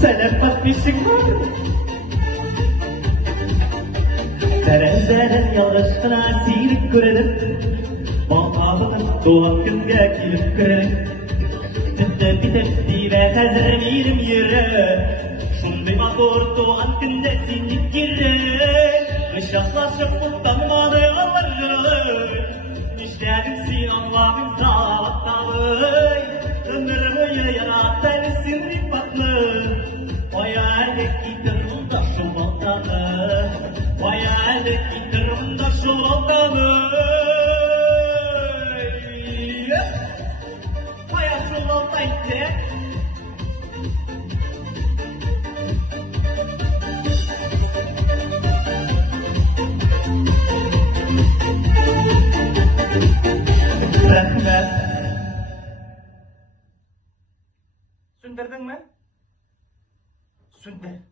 Selam bakmışsın var. Zeren yalışkına seyirip görelim. Bağabının doğan günde kilip görelim. Tütte bitip ve hazırım yere. Şunday motor doğan günde sinip girer. Işıklaşıp utanmadı alır. Nişlerim sin Allah'ın sağlığı. Ömür boyu yarattı sirri baklı. Hayalek gidiyorum da şu baltanı. Hayalek gidiyorum da şu baltanı. Hayatın baltaydı. Rahmet. Sündürdün mü? Sündür.